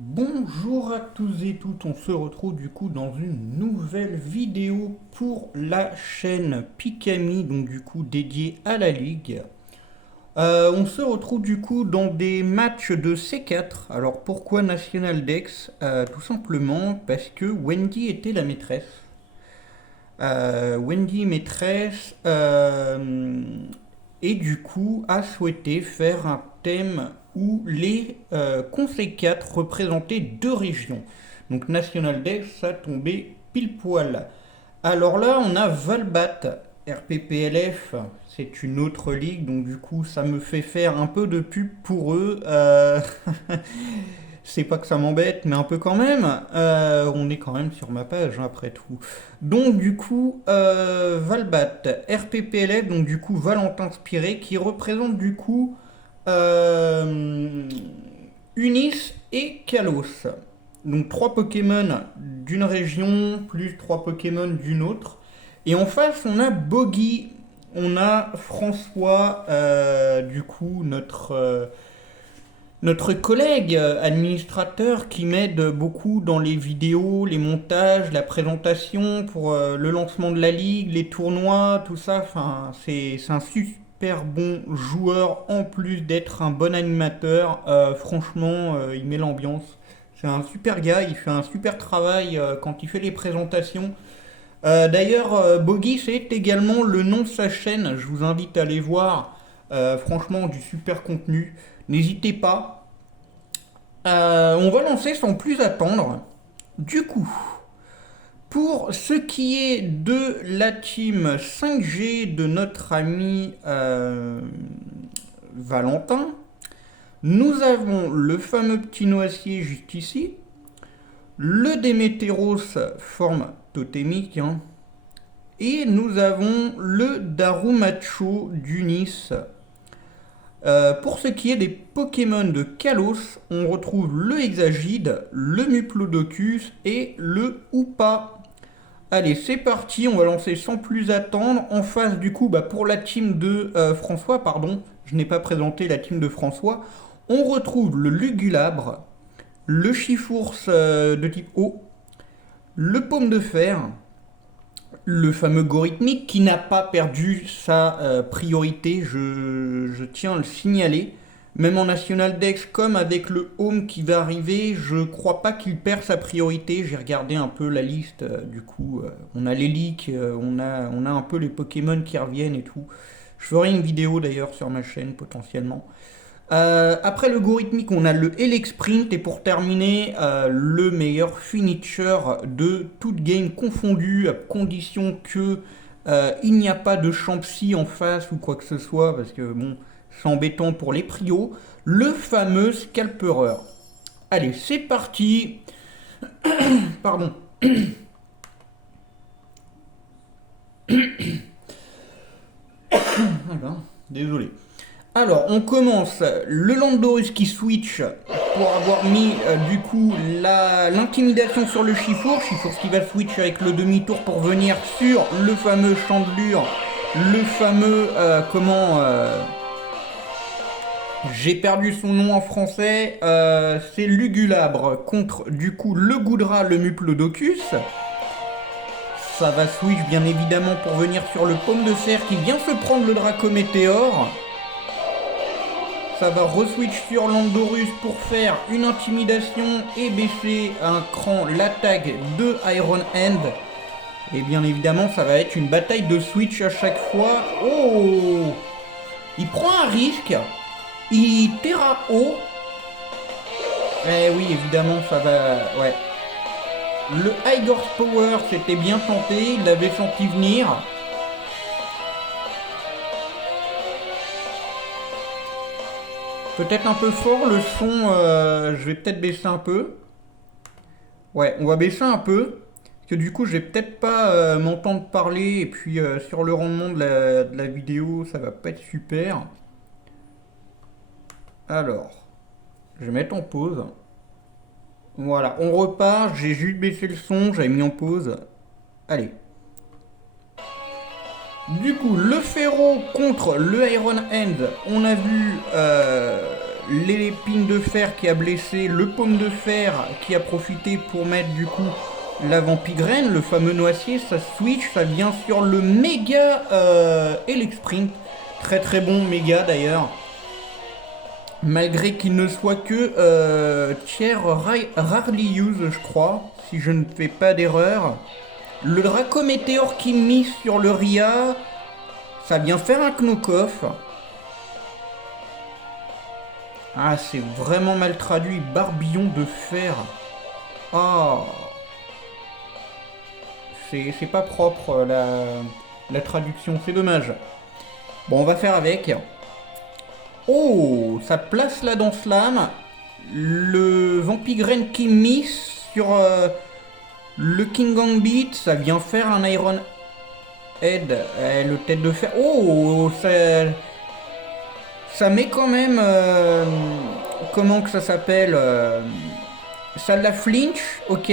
Bonjour à tous et toutes, on se retrouve du coup dans une nouvelle vidéo pour la chaîne Pikami, donc du coup dédiée à la Ligue. On se retrouve du coup dans des matchs de C4. Alors pourquoi National Dex? Tout simplement parce que Wendy était la maîtresse. Wendy maîtresse et du coup a souhaité faire un thème où les conseils 4 représentaient deux régions. Donc National Dex, ça tombait pile poil. Alors là, on a Valbat, RPPLF, c'est une autre ligue, donc du coup, ça me fait faire un peu de pub pour eux. C'est pas que ça m'embête, mais un peu quand même. On est quand même sur ma page, hein, après tout. Donc du coup, Valbat, RPPLF, donc du coup Valentin Spiré, qui représente du coup euh, Unis et Kalos. Donc trois Pokémon d'une région, plus trois Pokémon d'une autre. Et en face, on a Bogi, on a François, du coup, notre collègue administrateur qui m'aide beaucoup dans les vidéos, les montages, la présentation pour le lancement de la ligue, les tournois, tout ça. Enfin, c'est un super bon joueur en plus d'être un bon animateur. Franchement, il met l'ambiance. C'est un super gars, il fait un super travail quand il fait les présentations. D'ailleurs, Bogi, c'est également le nom de sa chaîne. Je vous invite à aller voir. Franchement, du super contenu. N'hésitez pas. On va lancer sans plus attendre. Du coup, pour ce qui est de la team 5G de notre ami Valentin, nous avons le fameux petit noisier juste ici, le Démétéros forme totémique, hein, et nous avons le Darumacho d'Unis. Pour ce qui est des Pokémon de Kalos, on retrouve le Hexagide, le Muplodocus et le Hoopa. Allez, c'est parti, on va lancer sans plus attendre. En face, du coup, pour la team de François, pardon, je n'ai pas présenté la team de François, on retrouve le Lugulabre, le Chifours de type eau, le Paume de Fer, le fameux Gorithmique qui n'a pas perdu sa priorité, je tiens à le signaler. Même en National Dex, comme avec le Home qui va arriver, je crois pas qu'il perd sa priorité. J'ai regardé un peu la liste, du coup, on a les leaks, on a un peu les Pokémon qui reviennent et tout. Je ferai une vidéo d'ailleurs sur ma chaîne potentiellement. Après le Gorithmique, on a le Elex Sprint et pour terminer, le meilleur finisher de toute game confondue, à condition que il n'y a pas de Champsy en face ou quoi que ce soit, parce que bon, c'est embêtant pour les prios, le fameux Scalpereur. Allez, c'est parti. Pardon. Ah ben, désolé. Alors, on commence le Landorus qui switch pour avoir mis du coup l'intimidation sur le Chifour. Chifour qui va switch avec le demi-tour pour venir sur le fameux Chandelure, le fameux j'ai perdu son nom en français, c'est Lugulabre contre du coup le Goudra, le Muplodocus. Ça va switch bien évidemment pour venir sur le Paume de Fer qui vient se prendre le Dracométéore. Ça va reswitch sur Landorus pour faire une intimidation et baisser un cran l'attaque de Iron Hand. Et bien évidemment, ça va être une bataille de switch à chaque fois. Oh! Il prend un risque. Il terra haut. Eh oui, évidemment, ça va... Ouais. Le High Power, c'était bien tenté. Il l'avait senti venir. Peut-être un peu fort le son, je vais peut-être baisser un peu. Ouais, on va baisser un peu. Parce que du coup, je vais peut-être pas m'entendre parler. Et puis sur le rendement de la vidéo, ça va pas être super. Alors, je vais mettre en pause. Voilà, on repart. J'ai juste baissé le son, j'avais mis en pause. Allez. Du coup, le Ferro contre le Iron Hand. On a vu l'épine de fer qui a blessé, le paume de fer qui a profité pour mettre du coup la vampigraine, le fameux noisier, ça switch, ça vient sur le méga Elexprint. Très très bon méga d'ailleurs. Malgré qu'il ne soit que tiers rarely use, je crois, si je ne fais pas d'erreur. Le Dracométéore qui mise sur le Ria, ça vient faire un knock-off. Ah, c'est vraiment mal traduit. Barbillon de fer. Ah. C'est pas propre la traduction, c'est dommage. Bon, on va faire avec. Oh, ça place la danse-lame. Le Vampigraine qui miss sur le King Gambit, ça vient faire un Iron Head. Le tête de fer. Oh, ça met quand même... comment que ça s'appelle ça la flinch, ok.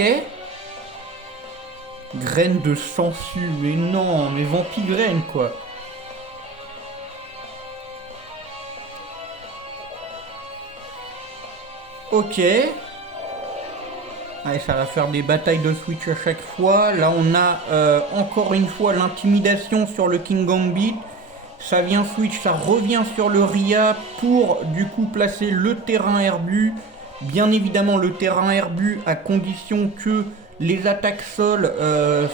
Graine de sangsue, mais non, mais Vampigraine quoi. Ok. Allez, ça va faire des batailles de switch à chaque fois. Là, on a encore une fois l'intimidation sur le King Gambit. Ça vient switch, ça revient sur le Ria pour du coup placer le terrain herbu. Bien évidemment, le terrain herbu à condition que les attaques sol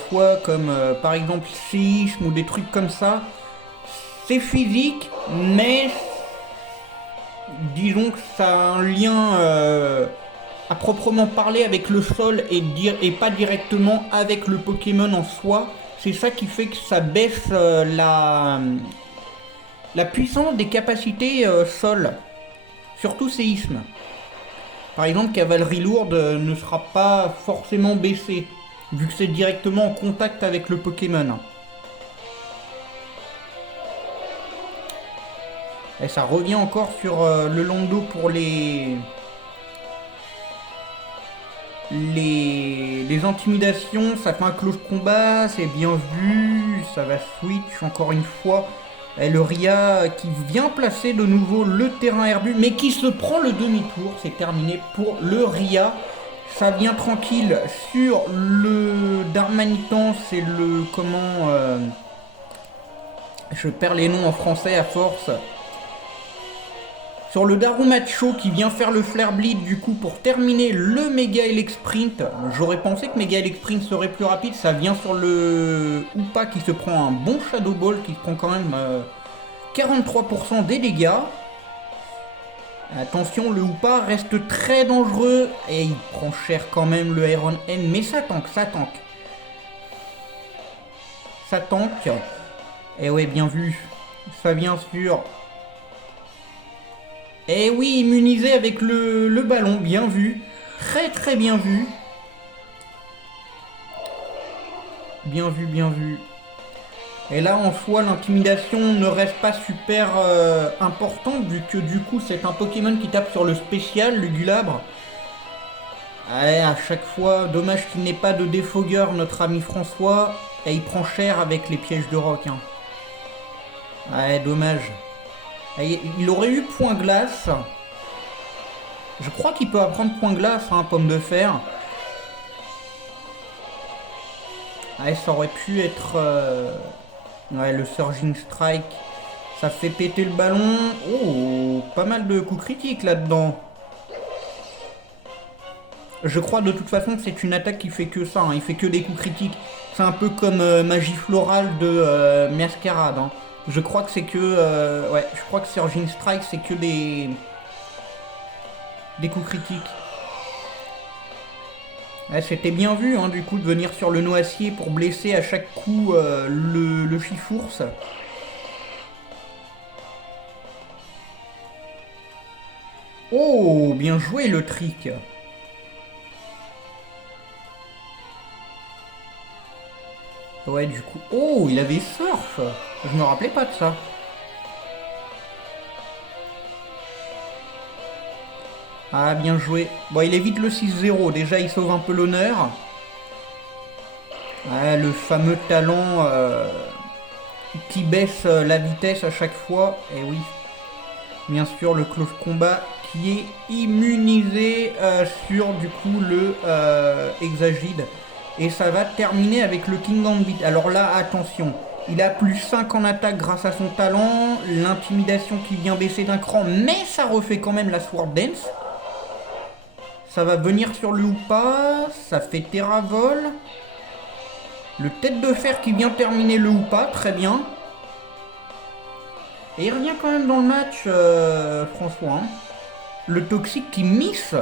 soient comme par exemple séisme ou des trucs comme ça. C'est physique, mais disons que ça a un lien à proprement parler avec le sol et pas directement avec le Pokémon en soi. C'est ça qui fait que ça baisse la puissance des capacités sol, surtout séisme. Par exemple, cavalerie lourde ne sera pas forcément baissée, vu que c'est directement en contact avec le Pokémon. Et ça revient encore sur le Lando pour les intimidations. Ça fait un close combat, c'est bien vu, ça va switch encore une fois. Et le Ria qui vient placer de nouveau le terrain herbu, mais qui se prend le demi-tour. C'est terminé pour le Ria. Ça vient tranquille sur le Darmanitan, c'est le... comment... je perds les noms en français à force. Sur le Darumacho qui vient faire le Flare Bleed du coup pour terminer le Mega Elexprint. J'aurais pensé que Mega Elexprint serait plus rapide. Ça vient sur le Hoopa qui se prend un bon Shadow Ball qui prend quand même 43% des dégâts. Attention, le Hoopa reste très dangereux et il prend cher quand même le Iron N. Mais ça tank, ça tank. Ça tank. Et ouais, bien vu. Ça vient sur... Eh oui, immunisé avec le ballon, bien vu. Très très bien vu. Bien vu, bien vu. Et là, en soi, l'intimidation ne reste pas super importante, vu que du coup, c'est un Pokémon qui tape sur le spécial, le Gulabre. Ouais, à chaque fois, dommage qu'il n'ait pas de défogueur, notre ami François. Et il prend cher avec les pièges de roc. Hein. Ouais, dommage. Il aurait eu point glace. Je crois qu'il peut apprendre point glace, hein, pomme de fer. Ouais, ça aurait pu être... Ouais, le Surging Strike. Ça fait péter le ballon. Oh, pas mal de coups critiques là-dedans. Je crois de toute façon que c'est une attaque qui fait que ça. Hein. Il fait que des coups critiques. C'est un peu comme Magie Florale de Mascarade. Hein. Je crois que c'est que... ouais, je crois que Surging Strike, c'est que des coups critiques. Ouais, c'était bien vu, hein, du coup, de venir sur le noisier pour blesser à chaque coup le Chifours. Oh, bien joué le trick. Ouais, du coup... Oh, il avait surf. Je me rappelais pas de ça. Ah, bien joué. Bon, il évite le 6-0. Déjà, il sauve un peu l'honneur. Ah, le fameux talent qui baisse la vitesse à chaque fois. Et oui. Bien sûr, le close combat qui est immunisé sur du coup le Exagide. Et ça va terminer avec le King Gambit. Alors là, attention, il a plus 5 en attaque grâce à son talent, l'intimidation qui vient baisser d'un cran, mais ça refait quand même la Sword Dance. Ça va venir sur le Hoopa, ça fait Terravol. Le tête de fer qui vient terminer le Hoopa, très bien. Et il revient quand même dans le match, François. Hein. Le toxique qui miss.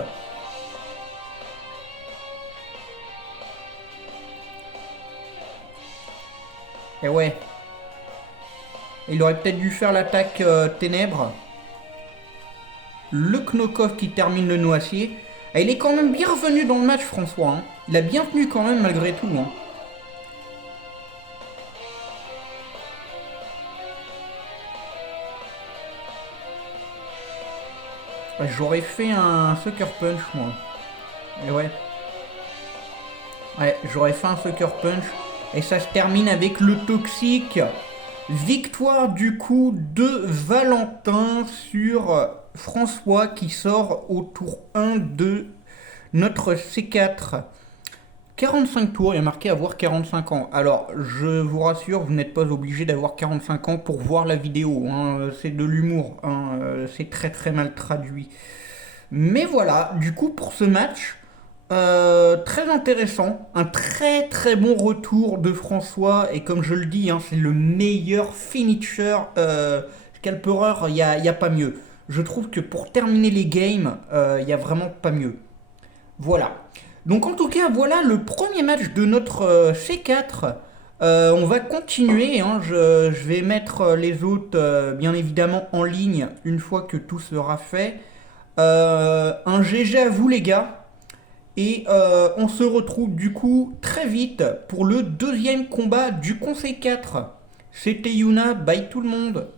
Et ouais. Il aurait peut-être dû faire l'attaque ténèbres. Le Knokov qui termine le noisier. Et il est quand même bien revenu dans le match, François. Hein. Il a bien tenu quand même malgré tout. Hein. J'aurais fait un Sucker Punch, moi. Et ouais. Ouais, j'aurais fait un Sucker Punch. Et ça se termine avec le toxique. Victoire du coup de Valentin sur François qui sort au tour 1 de notre C4. 45 tours, il y a marqué avoir 45 ans. Alors, je vous rassure, vous n'êtes pas obligé d'avoir 45 ans pour voir la vidéo. Hein. C'est de l'humour. Hein. C'est très très mal traduit. Mais voilà, du coup, pour ce match, très intéressant. Un très très bon retour de François. Et comme je le dis, hein, c'est le meilleur finisher. Scalperer, il n'y a pas mieux. Je trouve que pour terminer les games, il n'y a vraiment pas mieux. Voilà. Donc en tout cas, voilà le premier match de notre C4. On va continuer. Hein. Je vais mettre les autres, bien évidemment, en ligne une fois que tout sera fait. Un GG à vous, les gars. Et on se retrouve du coup très vite pour le deuxième combat du Conseil 4. C'était Yuna, bye tout le monde.